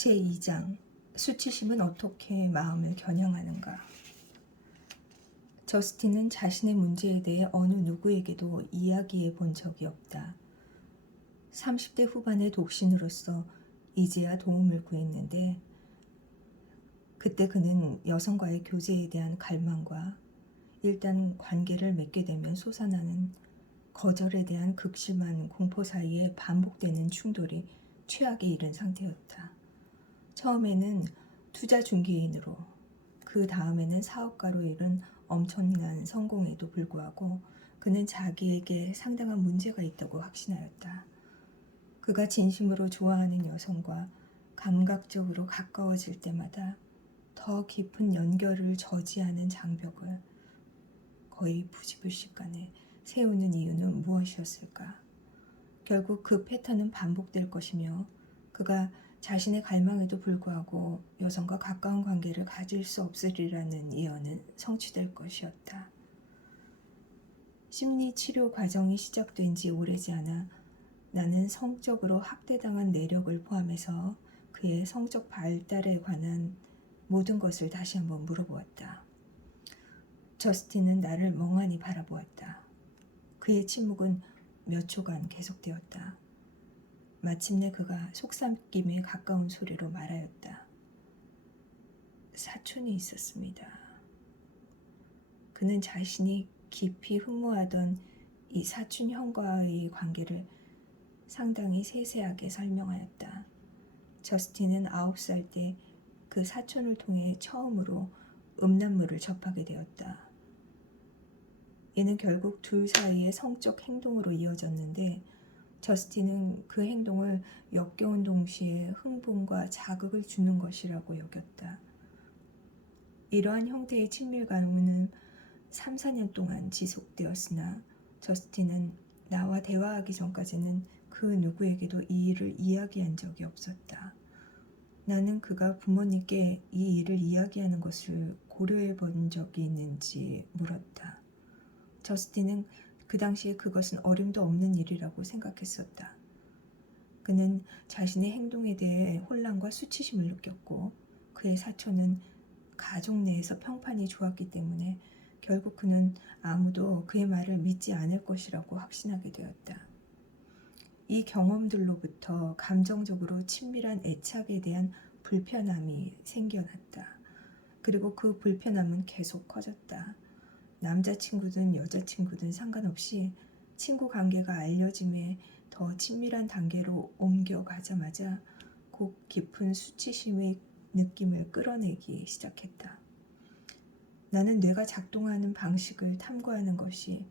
제2장 수치심은 어떻게 마음을 겨냥하는가. 저스틴은 자신의 문제에 대해 어느 누구에게도 이야기해 본 적이 없다. 30대 후반의 독신으로서 이제야 도움을 구했는데 그때 그는 여성과의 교제에 대한 갈망과 일단 관계를 맺게 되면 솟아나는 거절에 대한 극심한 공포 사이에 반복되는 충돌이 최악에 이른 상태였다. 처음에는 투자 중개인으로, 그 다음에는 사업가로 이른 엄청난 성공에도 불구하고 그는 자기에게 상당한 문제가 있다고 확신하였다. 그가 진심으로 좋아하는 여성과 감각적으로 가까워질 때마다 더 깊은 연결을 저지하는 장벽을 거의 부지불식간에 세우는 이유는 무엇이었을까? 결국 그 패턴은 반복될 것이며 그가 자신의 갈망에도 불구하고 여성과 가까운 관계를 가질 수 없으리라는 예언은 성취될 것이었다. 심리치료 과정이 시작된 지 오래지 않아 나는 성적으로 학대당한 내력을 포함해서 그의 성적 발달에 관한 모든 것을 다시 한번 물어보았다. 저스틴은 나를 멍하니 바라보았다. 그의 침묵은 몇 초간 계속되었다. 마침내 그가 속삭임에 가까운 소리로 말하였다. 사촌이 있었습니다. 그는 자신이 깊이 흠모하던 이 사촌 형과의 관계를 상당히 세세하게 설명하였다. 저스틴은 9살 때 그 사촌을 통해 처음으로 음란물을 접하게 되었다. 이는 결국 둘 사이의 성적 행동으로 이어졌는데 저스틴은 그 행동을 역겨운 동시에 흥분과 자극을 주는 것이라고 여겼다. 이러한 형태의 친밀감은 3, 4년 동안 지속되었으나 저스틴은 나와 대화하기 전까지는 그 누구에게도 이 일을 이야기한 적이 없었다. 나는 그가 부모님께 이 일을 이야기하는 것을 고려해 본 적이 있는지 물었다. 저스틴은 그 당시에 그것은 어림도 없는 일이라고 생각했었다. 그는 자신의 행동에 대해 혼란과 수치심을 느꼈고 그의 사촌은 가족 내에서 평판이 좋았기 때문에 결국 그는 아무도 그의 말을 믿지 않을 것이라고 확신하게 되었다. 이 경험들로부터 감정적으로 친밀한 애착에 대한 불편함이 생겨났다. 그리고 그 불편함은 계속 커졌다. 남자친구든 여자친구든 상관없이 친구 관계가 알려짐에 더 친밀한 단계로 옮겨가자마자 곧 깊은 수치심의 느낌을 끌어내기 시작했다. 나는 뇌가 작동하는 방식을 탐구하는 것이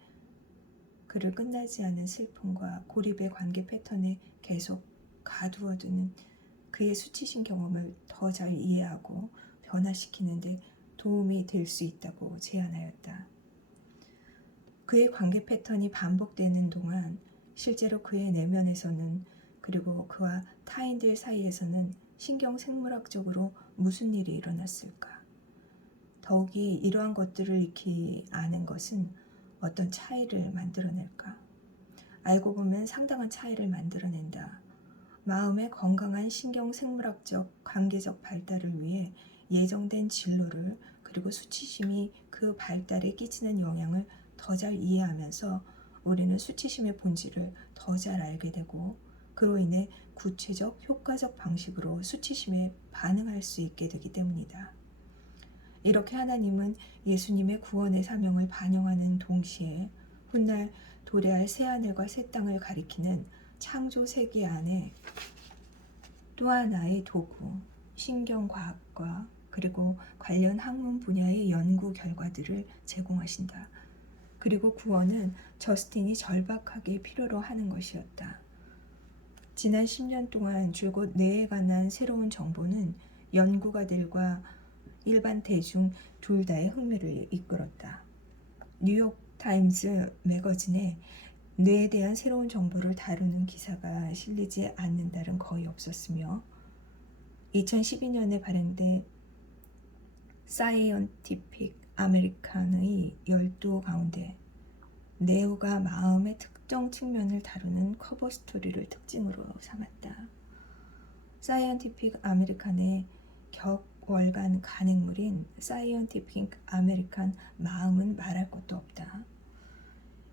그를 끝나지 않은 슬픔과 고립의 관계 패턴에 계속 가두어두는 그의 수치심 경험을 더 잘 이해하고 변화시키는 데 도움이 될 수 있다고 제안하였다. 그의 관계 패턴이 반복되는 동안 실제로 그의 내면에서는 그리고 그와 타인들 사이에서는 신경생물학적으로 무슨 일이 일어났을까? 더욱이 이러한 것들을 익히 아는 것은 어떤 차이를 만들어낼까? 알고 보면 상당한 차이를 만들어낸다. 마음의 건강한 신경생물학적 관계적 발달을 위해 예정된 진로를 그리고 수치심이 그 발달에 끼치는 영향을 더 잘 이해하면서 우리는 수치심의 본질을 더 잘 알게 되고 그로 인해 구체적 효과적 방식으로 수치심에 반응할 수 있게 되기 때문이다. 이렇게 하나님은 예수님의 구원의 사명을 반영하는 동시에 훗날 도래할 새하늘과 새 땅을 가리키는 창조 세계 안에 또 하나의 도구, 신경과학과 그리고 관련 학문 분야의 연구 결과들을 제공하신다. 그리고 구원은 저스틴이 절박하게 필요로 하는 것이었다. 지난 10년 동안 줄곧 뇌에 관한 새로운 정보는 연구가들과 일반 대중 둘 다의 흥미를 이끌었다. 뉴욕타임즈 매거진에 뇌에 대한 새로운 정보를 다루는 기사가 실리지 않는 달은 거의 없었으며 2012년에 발행된 사이언티픽 아메리칸의 12호 가운데 뇌가 마음의 특정 측면을 다루는 커버 스토리를 특징으로 삼았다. 사이언티픽 아메리칸의 격월간 간행물인 사이언티픽 아메리칸 마음은 말할 것도 없다.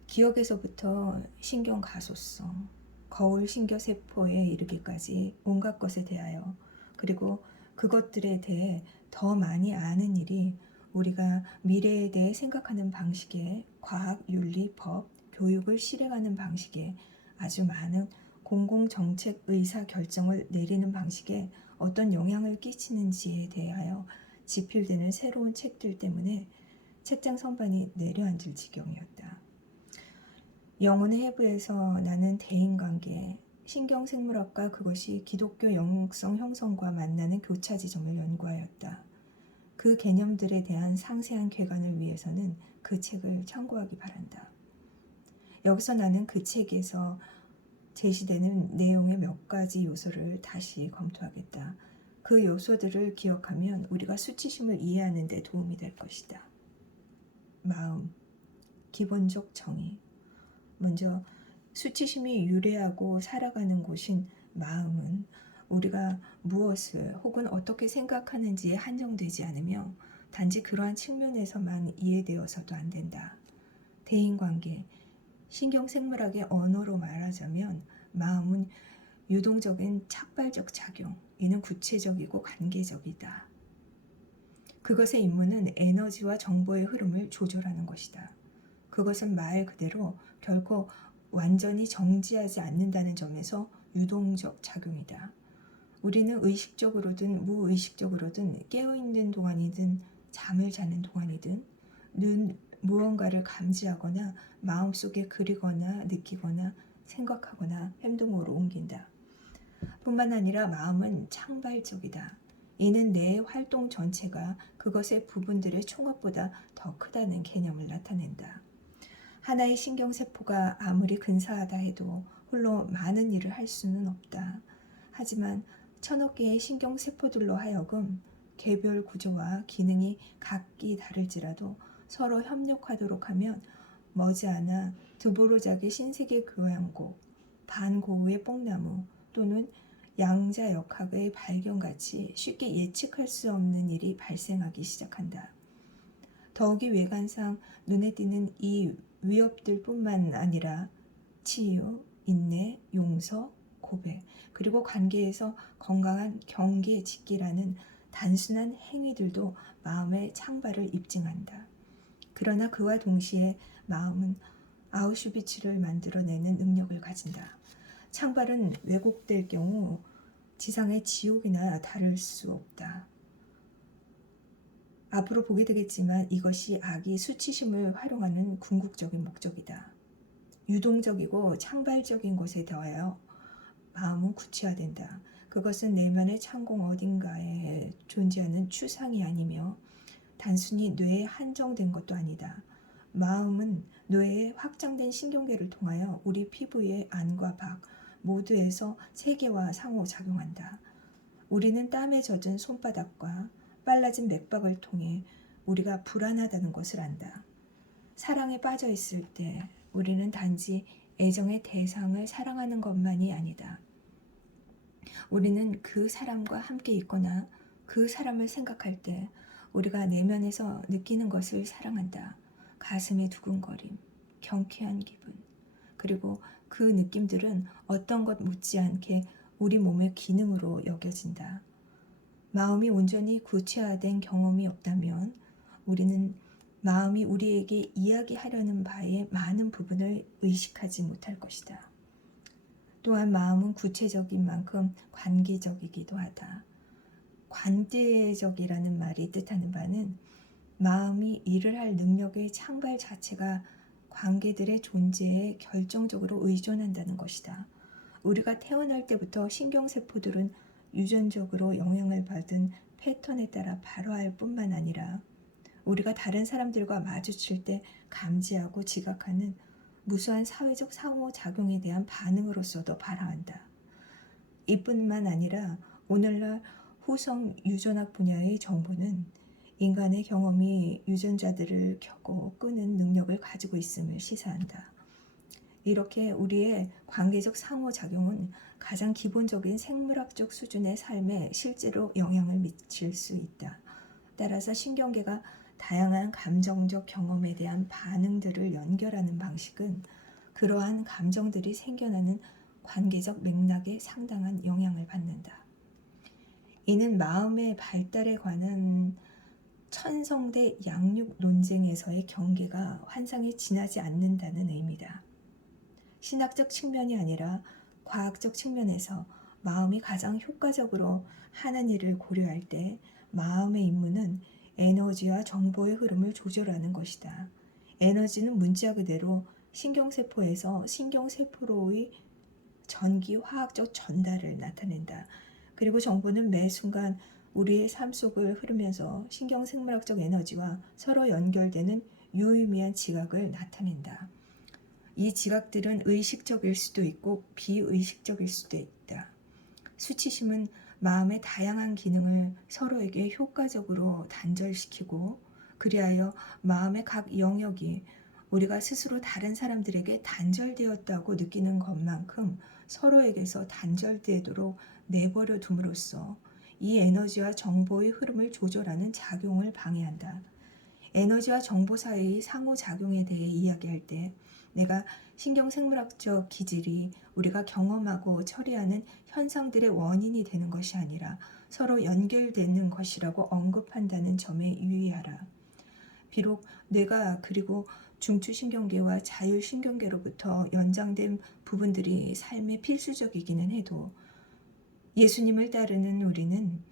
기억에서부터 신경 가소성, 거울 신경 세포에 이르기까지 온갖 것에 대하여 그리고 그것들에 대해 더 많이 아는 일이 우리가 미래에 대해 생각하는 방식에 과학, 윤리, 법, 교육을 실행하는 방식에 아주 많은 공공정책 의사 결정을 내리는 방식에 어떤 영향을 끼치는지에 대하여 지필되는 새로운 책들 때문에 책장 선반이 내려앉을 지경이었다. 영혼의 해부에서 나는 대인관계, 신경생물학과 그것이 기독교 영성 형성과 만나는 교차 지점을 연구하였다. 그 개념들에 대한 상세한 궤관을 위해서는 그 책을 참고하기 바란다. 여기서 나는 그 책에서 제시되는 내용의 몇 가지 요소를 다시 검토하겠다. 그 요소들을 기억하면 우리가 수치심을 이해하는 데 도움이 될 것이다. 마음, 기본적 정의. 먼저 수치심이 유래하고 살아가는 곳인 마음은 우리가 무엇을 혹은 어떻게 생각하는지에 한정되지 않으며 단지 그러한 측면에서만 이해되어서도 안 된다. 대인관계, 신경생물학의 언어로 말하자면 마음은 유동적인 착발적 작용, 이는 구체적이고 관계적이다. 그것의 임무는 에너지와 정보의 흐름을 조절하는 것이다. 그것은 말 그대로 결코 완전히 정지하지 않는다는 점에서 유동적 작용이다. 우리는 의식적으로든 무의식적으로든 깨어있는 동안이든 잠을 자는 동안이든 무언가를 감지하거나 마음속에 그리거나 느끼거나 생각하거나 행동으로 옮긴다. 뿐만 아니라 마음은 창발적이다. 이는 내 활동 전체가 그것의 부분들의 총합보다 더 크다는 개념을 나타낸다. 하나의 신경세포가 아무리 근사하다 해도 홀로 많은 일을 할 수는 없다. 하지만 1000억 개의 신경세포들로 하여금 개별 구조와 기능이 각기 다를지라도 서로 협력하도록 하면 머지않아 드보로작의 신세계 교향곡, 반고흐의 뽕나무 또는 양자역학의 발견같이 쉽게 예측할 수 없는 일이 발생하기 시작한다. 더욱이 외관상 눈에 띄는 이 위협들 뿐만 아니라 치유, 인내, 용서, 고백, 그리고 관계에서 건강한 경계 짓기라는 단순한 행위들도 마음의 창발을 입증한다. 그러나 그와 동시에 마음은 아우슈비츠를 만들어내는 능력을 가진다. 창발은 왜곡될 경우 지상의 지옥이나 다를 수 없다. 앞으로 보게 되겠지만 이것이 악이 수치심을 활용하는 궁극적인 목적이다. 유동적이고 창발적인 것에 더하여 마음은 구체화된다. 그것은 내면의 창공 어딘가에 존재하는 추상이 아니며 단순히 뇌에 한정된 것도 아니다. 마음은 뇌의 확장된 신경계를 통하여 우리 피부의 안과 밖 모두에서 세계와 상호작용한다. 우리는 땀에 젖은 손바닥과 빨라진 맥박을 통해 우리가 불안하다는 것을 안다. 사랑에 빠져 있을 때 우리는 단지 애정의 대상을 사랑하는 것만이 아니다. 우리는 그 사람과 함께 있거나 그 사람을 생각할 때 우리가 내면에서 느끼는 것을 사랑한다. 가슴의 두근거림, 경쾌한 기분, 그리고 그 느낌들은 어떤 것 못지않게 우리 몸의 기능으로 여겨진다. 마음이 온전히 구체화된 경험이 없다면 우리는 마음이 우리에게 이야기하려는 바의 많은 부분을 의식하지 못할 것이다. 또한 마음은 구체적인 만큼 관계적이기도 하다. 관계적이라는 말이 뜻하는 바는 마음이 일을 할 능력의 창발 자체가 관계들의 존재에 결정적으로 의존한다는 것이다. 우리가 태어날 때부터 신경세포들은 유전적으로 영향을 받은 패턴에 따라 발화할 뿐만 아니라 우리가 다른 사람들과 마주칠 때 감지하고 지각하는 무수한 사회적 상호작용에 대한 반응으로서도 발화한다. 이뿐만 아니라 오늘날 후성 유전학 분야의 정보는 인간의 경험이 유전자들을 켜고 끄는 능력을 가지고 있음을 시사한다. 이렇게 우리의 관계적 상호작용은 가장 기본적인 생물학적 수준의 삶에 실제로 영향을 미칠 수 있다. 따라서 신경계가 다양한 감정적 경험에 대한 반응들을 연결하는 방식은 그러한 감정들이 생겨나는 관계적 맥락에 상당한 영향을 받는다. 이는 마음의 발달에 관한 천성 대 양육 논쟁에서의 경계가 환상에 지나지 않는다는 의미다. 신학적 측면이 아니라 과학적 측면에서 마음이 가장 효과적으로 하는 일을 고려할 때 마음의 임무는 에너지와 정보의 흐름을 조절하는 것이다. 에너지는 문자 그대로 신경세포에서 신경세포로의 전기 화학적 전달을 나타낸다. 그리고 정보는 매 순간 우리의 삶 속을 흐르면서 신경생물학적 에너지와 서로 연결되는 유의미한 지각을 나타낸다. 이 지각들은 의식적일 수도 있고 비의식적일 수도 있다. 수치심은 마음의 다양한 기능을 서로에게 효과적으로 단절시키고 그리하여 마음의 각 영역이 우리가 스스로 다른 사람들에게 단절되었다고 느끼는 것만큼 서로에게서 단절되도록 내버려 둠으로써 이 에너지와 정보의 흐름을 조절하는 작용을 방해한다. 에너지와 정보 사이의 상호작용에 대해 이야기할 때 내가 신경생물학적 기질이 우리가 경험하고 처리하는 현상들의 원인이 되는 것이 아니라 서로 연결되는 것이라고 언급한다는 점에 유의하라. 비록 뇌가 그리고 중추신경계와 자율신경계로부터 연장된 부분들이 삶에 필수적이기는 해도 예수님을 따르는 우리는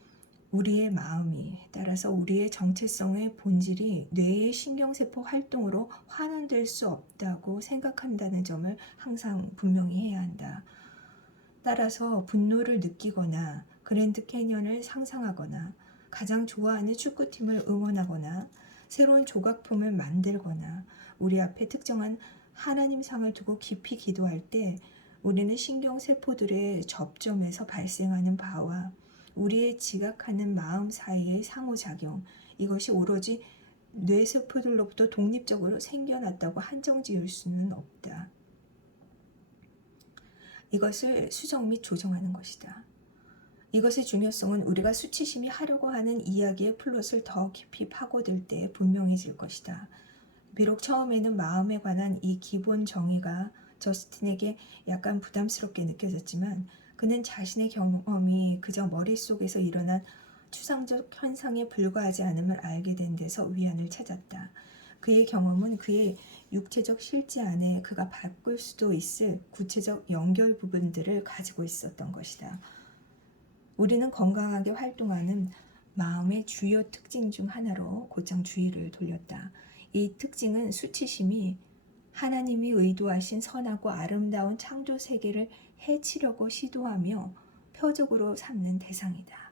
우리의 마음이 따라서 우리의 정체성의 본질이 뇌의 신경세포 활동으로 환원될 수 없다고 생각한다는 점을 항상 분명히 해야 한다. 따라서 분노를 느끼거나 그랜드 캐니언을 상상하거나 가장 좋아하는 축구팀을 응원하거나 새로운 조각품을 만들거나 우리 앞에 특정한 하나님상을 두고 깊이 기도할 때 우리는 신경세포들의 접점에서 발생하는 바와 우리의 지각하는 마음 사이의 상호작용, 이것이 오로지 뇌세포들로부터 독립적으로 생겨났다고 한정 지을 수는 없다. 이것을 수정 및 조정하는 것이다. 이것의 중요성은 우리가 수치심이 하려고 하는 이야기의 플롯을 더 깊이 파고들 때 분명해질 것이다. 비록 처음에는 마음에 관한 이 기본 정의가 저스틴에게 약간 부담스럽게 느껴졌지만 그는 자신의 경험이 그저 머릿속에서 일어난 추상적 현상에 불과하지 않음을 알게 된 데서 위안을 찾았다. 그의 경험은 그의 육체적 실제 안에 그가 바꿀 수도 있을 구체적 연결 부분들을 가지고 있었던 것이다. 우리는 건강하게 활동하는 마음의 주요 특징 중 하나로 곧장 주의를 돌렸다. 이 특징은 수치심이 하나님이 의도하신 선하고 아름다운 창조 세계를 해치려고 시도하며 표적으로 삼는 대상이다.